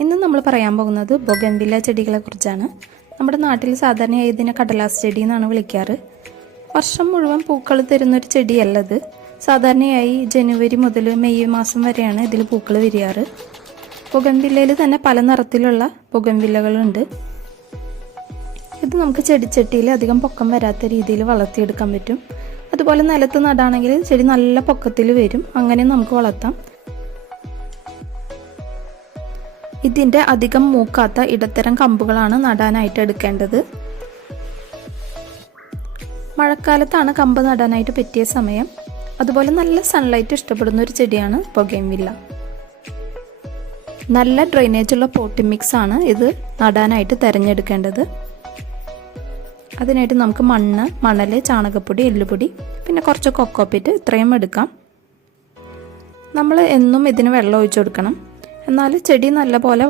ഇന്ന് നമ്മൾ പറയാൻ പോകുന്നത് ബൊഗൻവില്ല ചെടികളെ കുറിച്ചാണ്. നമ്മുടെ നാട്ടിൽ സാധാരണയായി ഇതിനെ കടലാസ് ചെടി എന്നാണ് വിളിക്കാറ്. വർഷം മുഴുവൻ പൂക്കൾ തരുന്നൊരു ചെടിയല്ലത് സാധാരണയായി ജനുവരി മുതൽ മെയ് മാസം വരെയാണ് ഇതിൽ പൂക്കൾ വിരിയാറ് ബൊഗൻവില്ലയിൽ തന്നെ പല നിറത്തിലുള്ള ബൊഗൻവില്ലകളുണ്ട്. ഇത് നമുക്ക് ചെടിച്ചട്ടിയിൽ അധികം പൊക്കം വരാത്ത രീതിയിൽ വളർത്തിയെടുക്കാൻ പറ്റും. അതുപോലെ നിലത്ത് നടാണെങ്കിൽ ചെടി നല്ല പൊക്കത്തിൽ വരും. അങ്ങനെ നമുക്ക് വളർത്താം. ഇതിന്റെ അധികം മൂക്കാത്ത ഇടത്തരം കമ്പുകളാണ് നടാനായിട്ട് എടുക്കേണ്ടത്. മഴക്കാലത്താണ് കമ്പ് നടാനായിട്ട് പറ്റിയ സമയം. അതുപോലെ നല്ല സൺലൈറ്റ് ഇഷ്ടപ്പെടുന്ന ഒരു ചെടിയാണ് പൊഗൈൻവില്ല നല്ല ഡ്രെയിനേജ് ഉള്ള പോട്ടി മിക്സ് ആണ് ഇത് നടാനായിട്ട് തിരഞ്ഞെടുക്കേണ്ടത്. അതിനായിട്ട് നമുക്ക് മണ്ണ് മണൽ ചാണകപ്പൊടി എല്ലുപൊടി പിന്നെ കുറച്ച് കൊക്കോപ്പിറ്റ് ഇത്രയും എടുക്കാം. നമ്മൾ എന്നും ഇതിന് വെള്ളം ഒഴിച്ചു കൊടുക്കണം. എന്നാൽ ചെടി നല്ലപോലെ